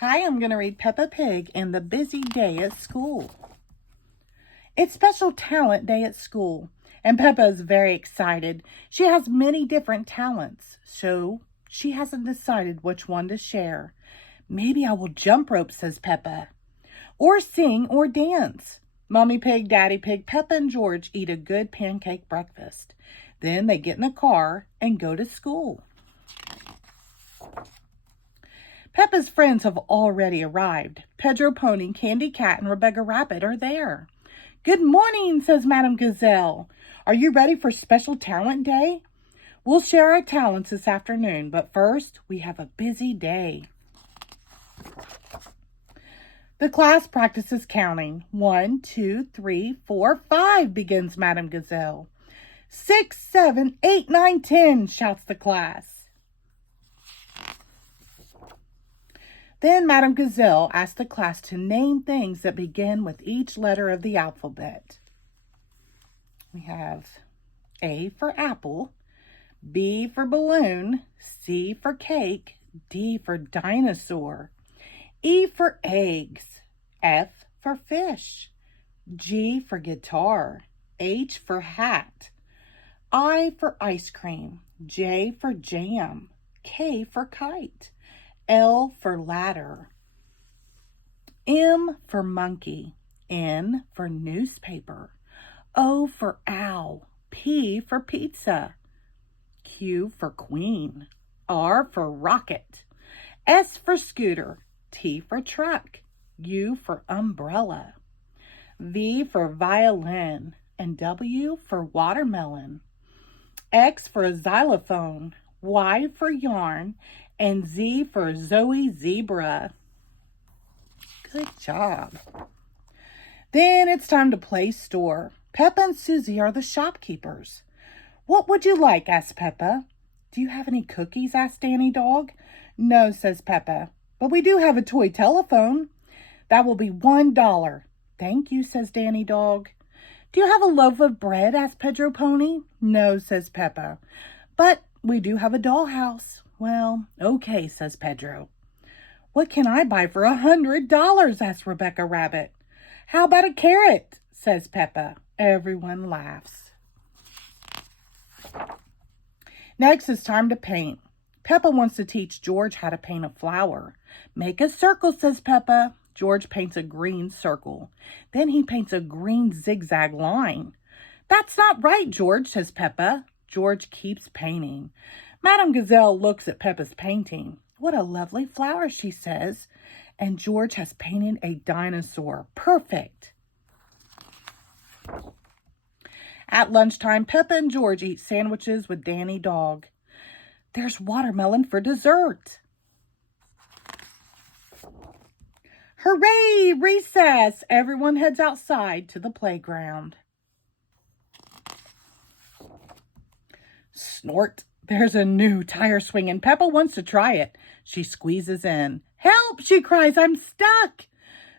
Hi, I'm going to read Peppa Pig and the Busy Day at School. It's Special Talent Day at school, and Peppa is very excited. She has many different talents, so she hasn't decided which one to share. Maybe I will jump rope, says Peppa, or sing or dance. Mommy Pig, Daddy Pig, Peppa, and George eat a good pancake breakfast. Then they get in the car and go to school. Peppa's friends have already arrived. Pedro Pony, Candy Cat, and Rebecca Rabbit are there. Good morning, says Madame Gazelle. Are you ready for Special Talent Day? We'll share our talents this afternoon, but first, we have a busy day. The class practices counting. 1, 2, 3, 4, 5, begins Madame Gazelle. 6, 7, 8, 9, 10, shouts the class. Then Madame Gazelle asked the class to name things that begin with each letter of the alphabet. We have A for apple, B for balloon, C for cake, D for dinosaur, E for eggs, F for fish, G for guitar, H for hat, I for ice cream, J for jam, K for kite, L for ladder, M for monkey, N for newspaper, O for owl, P for pizza, Q for queen, R for rocket, S for scooter, T for truck, U for umbrella, V for violin, and W for watermelon, X for xylophone, Y for yarn, and Z for Zoe Zebra. Good job. Then it's time to play store. Peppa and Susie are the shopkeepers. What would you like? Asked Peppa. Do you have any cookies? Asked Danny Dog. No, says Peppa, but we do have a toy telephone. That will be $1. Thank you, says Danny Dog. Do you have a loaf of bread? Asked Pedro Pony. No, says Peppa, but we do have a dollhouse. Well, okay, says Pedro. What can I buy for $100? Asked Rebecca Rabbit. How about a carrot? Says Peppa. Everyone laughs. Next, it's time to paint. Peppa wants to teach George how to paint a flower. Make a circle, says Peppa. George paints a green circle. Then he paints a green zigzag line. That's not right, George, says Peppa. George keeps painting. Madame Gazelle looks at Peppa's painting. What a lovely flower, she says. And George has painted a dinosaur. Perfect. At lunchtime, Peppa and George eat sandwiches with Danny Dog. There's watermelon for dessert. Hooray! Recess! Everyone heads outside to the playground. Snort! There's a new tire swing and Peppa wants to try it. She squeezes in. Help! She cries. I'm stuck!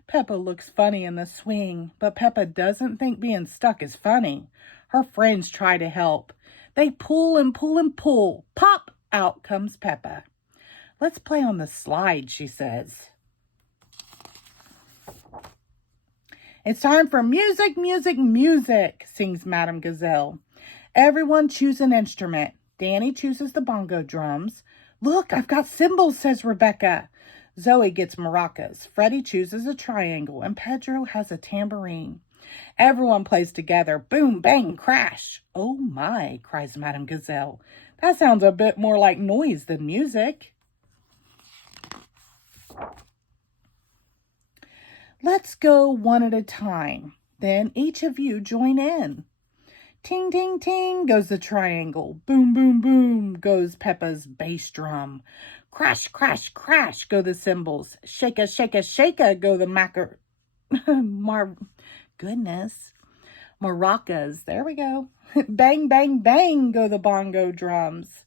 Peppa looks funny in the swing, but Peppa doesn't think being stuck is funny. Her friends try to help. They pull and pull and pull. Pop! Out comes Peppa. Let's play on the slide, she says. It's time for music, music, music, sings Madame Gazelle. Everyone choose an instrument. Danny chooses the bongo drums. Look, I've got cymbals, says Rebecca. Zoe gets maracas. Freddie chooses a triangle, and Pedro has a tambourine. Everyone plays together. Boom, bang, crash. Oh my, cries Madame Gazelle. That sounds a bit more like noise than music. Let's go one at a time. Then each of you join in. Ting, ting, ting goes the triangle. Boom, boom, boom goes Peppa's bass drum. Crash, crash, crash go the cymbals. Shake-a, shake-a, shake-a go the maracas. There we go. Bang, bang, bang go the bongo drums.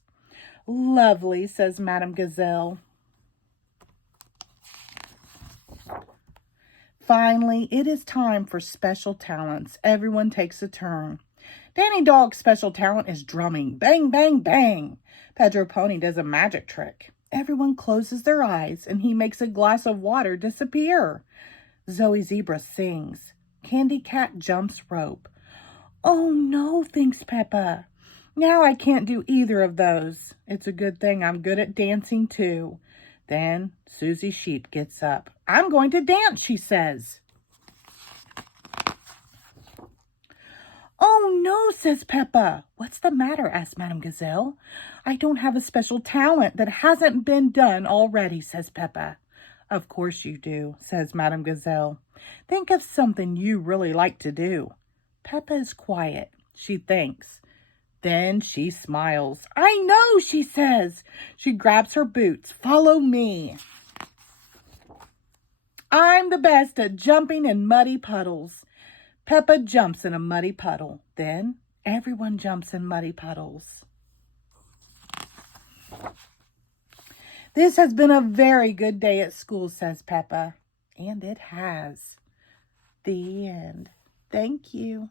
Lovely, says Madame Gazelle. Finally, it is time for special talents. Everyone takes a turn. Danny Dog's special talent is drumming. Bang, bang, bang. Pedro Pony does a magic trick. Everyone closes their eyes and he makes a glass of water disappear. Zoe Zebra sings. Candy Cat jumps rope. Oh no, thinks Peppa. Now I can't do either of those. It's a good thing I'm good at dancing too. Then Susie Sheep gets up. I'm going to dance, she says. Oh no, says Peppa. What's the matter? Asks Madame Gazelle. I don't have a special talent that hasn't been done already, says Peppa. Of course you do, says Madame Gazelle. Think of something you really like to do. Peppa is quiet. She thinks. Then she smiles. I know, she says. She grabs her boots. Follow me. I'm the best at jumping in muddy puddles. Peppa jumps in a muddy puddle. Then everyone jumps in muddy puddles. This has been a very good day at school, says Peppa. And it has. The end. Thank you.